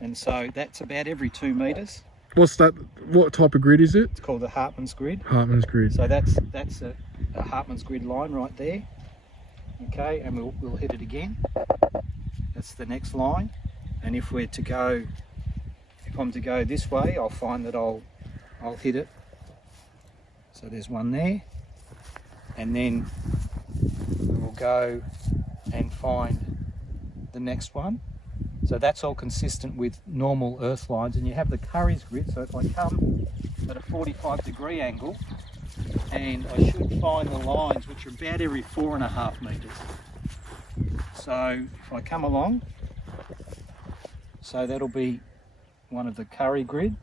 And so that's about every 2 metres. What's that? What type of grid is it? It's called the Hartmann's grid. Hartmann's grid. So that's a Hartmann's grid line right there. Okay, and we'll hit it again. That's the next line. And if I'm to go this way, I'll find that I'll hit it. So there's one there. And then we'll go and find the next one. So that's all consistent with normal earth lines, and you have the Curry's grid. So if I come at a 45-degree angle, and I should find the lines which are about every 4.5 metres. So if I come along, so that'll be one of the Curry grid.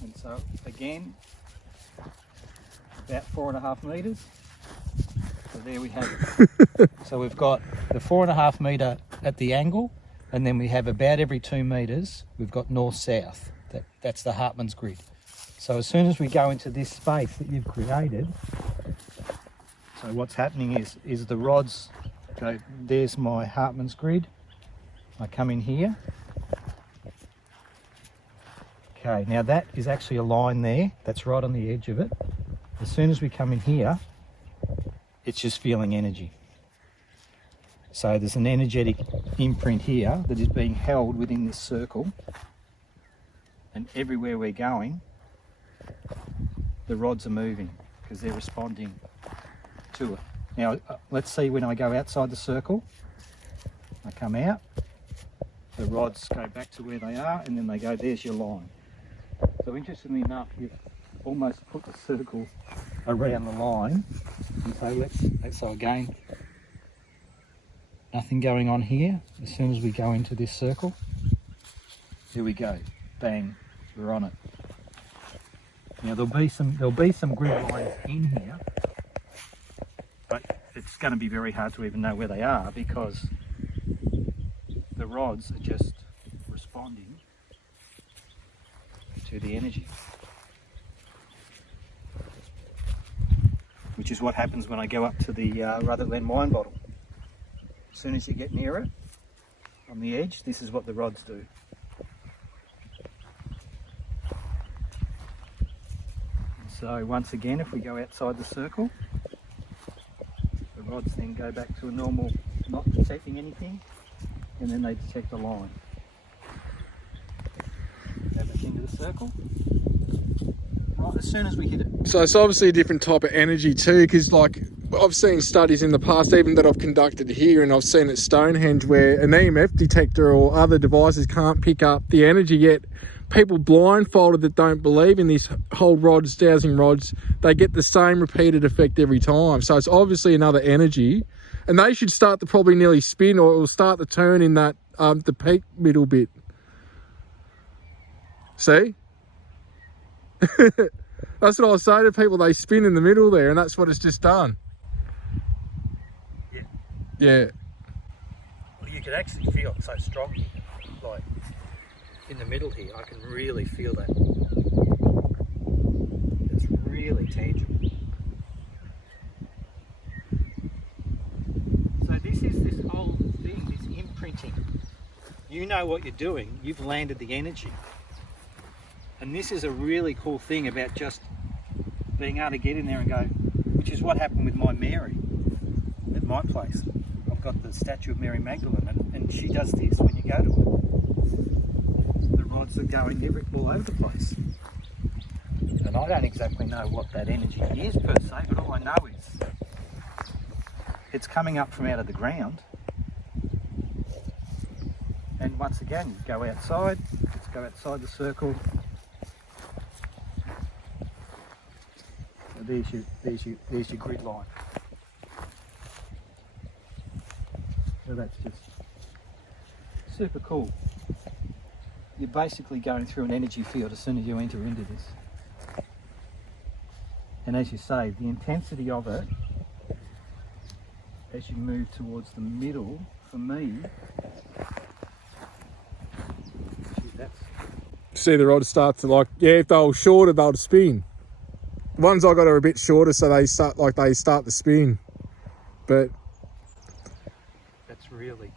And so again, about 4.5 metres. So there we have it. So we've got the 4.5 metre at the angle, and then we have about every 2 metres, we've got north-south. That's the Hartmann's grid. So as soon as we go into this space that you've created, so what's happening is the rods go, there's my Hartmann's grid. I come in here. Okay, now that is actually a line there, that's right on the edge of it. As soon as we come in here, it's just feeling energy. So there's an energetic imprint here that is being held within this circle, and everywhere we're going, the rods are moving because they're responding to it. Now let's see, when I go outside the circle, I come out, the rods go back to where they are, and then they go, there's your line. So interestingly enough, you've almost put the circle around the line. And so again, nothing going on here. As soon as we go into this circle, here we go, bang, we're on it. Now there'll be some grid lines in here, but it's going to be very hard to even know where they are because the rods are just responding to the energy. Which is what happens when I go up to the Rutherglen wine bottle. As soon as you get near it, on the edge, this is what the rods do. So once again, if we go outside the circle, the rods then go back to a normal, not detecting anything, and then they detect a line. Go back into the circle. Right, as soon as we hit it. So it's obviously a different type of energy too, because like I've seen studies in the past, even that I've conducted here, and I've seen at Stonehenge where an EMF detector or other devices can't pick up the energy, yet people blindfolded that don't believe in these whole rods, dowsing rods, they get the same repeated effect every time. So it's obviously another energy, and they should start to probably nearly spin or start the turn in that the peak middle bit. See? That's what I was saying to people, they spin in the middle there, and that's what it's just done. Yeah. Yeah. Well, you can actually feel it so strongly, like in the middle here, I can really feel that. It's really tangible. So this is this whole thing, this imprinting. You know what you're doing, you've landed the energy. And this is a really cool thing about just being able to get in there and go, which is what happened with my Mary at my place. I've got the statue of Mary Magdalene, and she does this when you go to her. The rods are going all over the place. And I don't exactly know what that energy is per se, but all I know is it's coming up from out of the ground. And once again, you go outside, let's go outside the circle. There's your grid line. So that's just super cool. You're basically going through an energy field as soon as you enter into this. And as you say, the intensity of it, as you move towards the middle, for me, see the rod start to, like, yeah, if they were shorter, they'll spin. The ones I got are a bit shorter, so they start to spin. But that's really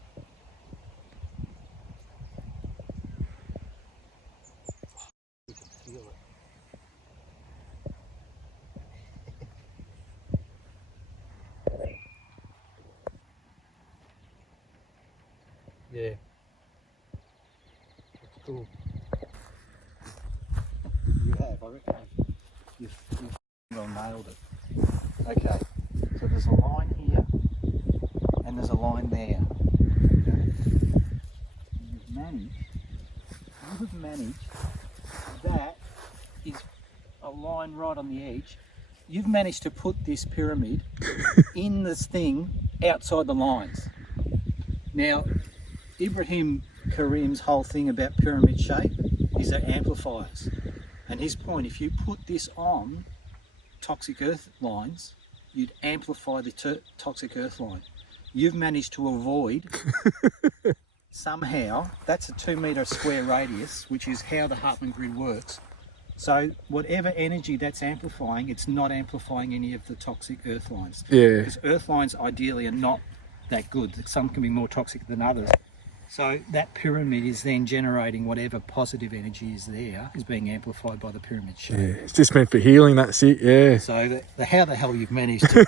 Yeah. That's cool. You have, I reckon you've well nailed it. Okay, so there's a line here and there's a line there. Okay. You've managed, that is a line right on the edge. You've managed to put this pyramid in this thing outside the lines. Now, Ibrahim Karim's whole thing about pyramid shape is they're amplifiers. And his point, if you put this on toxic earth lines, you'd amplify the toxic earth line. You've managed to avoid, somehow, that's a 2 metre square radius, which is how the Hartmann grid works. So whatever energy that's amplifying, it's not amplifying any of the toxic earth lines. Yeah. Because earth lines ideally are not that good. Some can be more toxic than others. So that pyramid is then generating whatever positive energy is there, is being amplified by the pyramid shape. Yeah, it's just meant for healing, that's it, yeah. So how the hell you've managed to,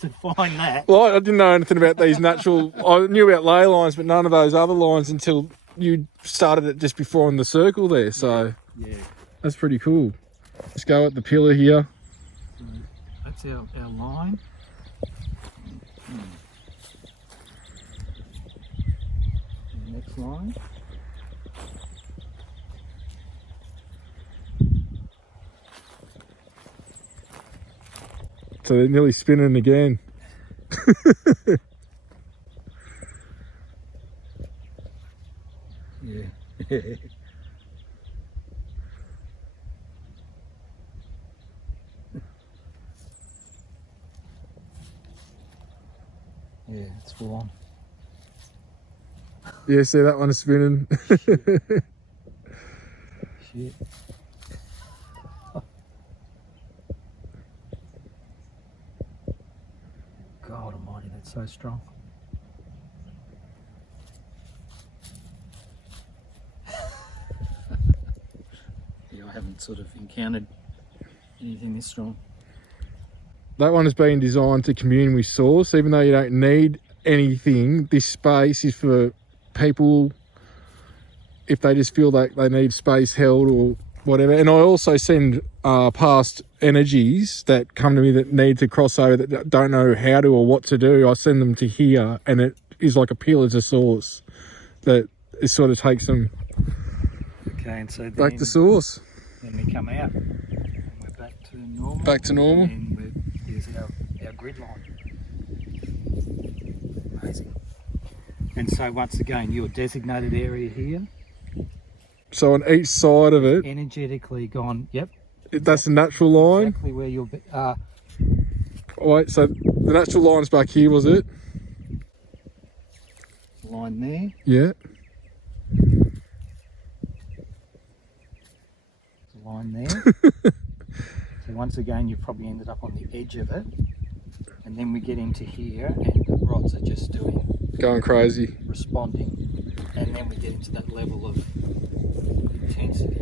to find that? Well, I didn't know anything about these natural, I knew about ley lines, but none of those other lines until you started it just before on the circle there, so yeah. That's pretty cool. Let's go at the pillar here. So that's our line. The next line. So they're nearly spinning again. Yeah. Yeah, it's full on. Yeah, see that one is spinning. Shit. God almighty, that's so strong. Yeah, I haven't sort of encountered anything this strong. That one has been designed to commune with source, even though you don't need anything. This space is for people if they just feel like they need space held or whatever. And I also send past energies that come to me that need to cross over, that don't know how to or what to do. I send them to here, and it is like a pillar to source that it sort of takes them Okay, and so then, back to source. Then we come out and we're back to normal. Back to normal. And here's our grid line. Amazing. And so once again, your designated area here. So on each side of it, Energetically gone, yep. that's the natural line. Exactly where you'll be. Wait, so the natural line's back here, was it? Line there. Yeah. Line there. So once again, you've probably ended up on the edge of it. And then we get into here and the rods are just Going crazy. responding. And then we get into that level of intensity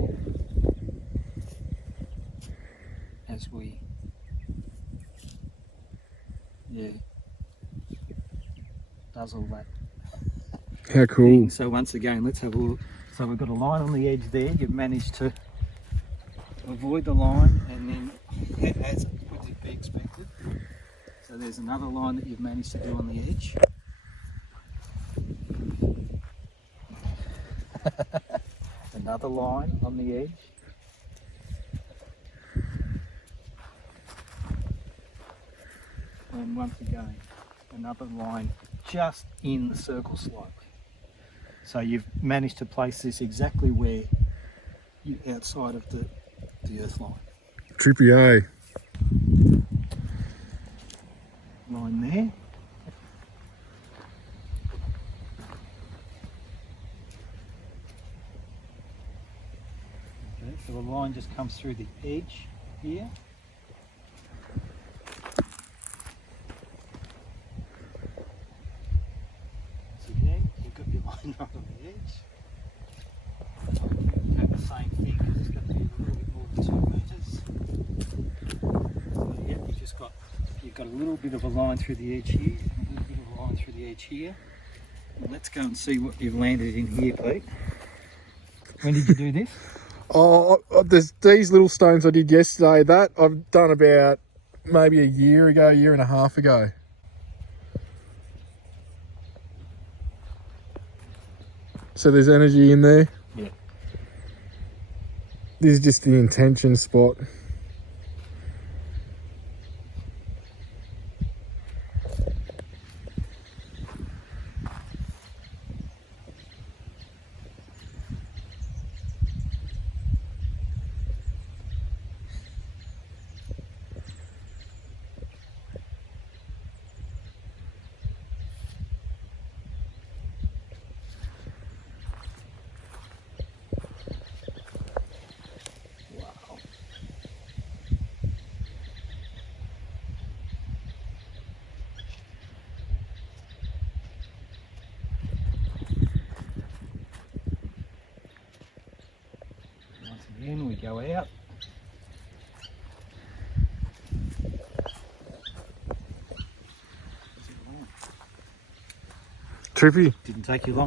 as we, does all that. How cool. So once again, let's have a look. So we've got a line on the edge there. You've managed to avoid the line, and then as would be expected. So there's another line that you've managed to do on the edge. Another line on the edge. And once again, another line just in the circle slightly. So you've managed to place this exactly where you outside of the earth line. Trippy A. Line there. Okay, so the line just comes through the edge here. So again, you've got your line right on the edge. Have the same thing, because it's going to be a little bit more than 2 metres. So yeah, you've got a little bit of a line through the edge here, and a little bit of a line through the edge here. Let's go and see what you've landed in here, Pete. When did you do this? Oh, there's these little stones I did yesterday. That I've done about maybe a year ago, year and a half ago. So there's energy in there. Yeah. This is just the intention spot. Once again, we go out. Trippy. Didn't take you long.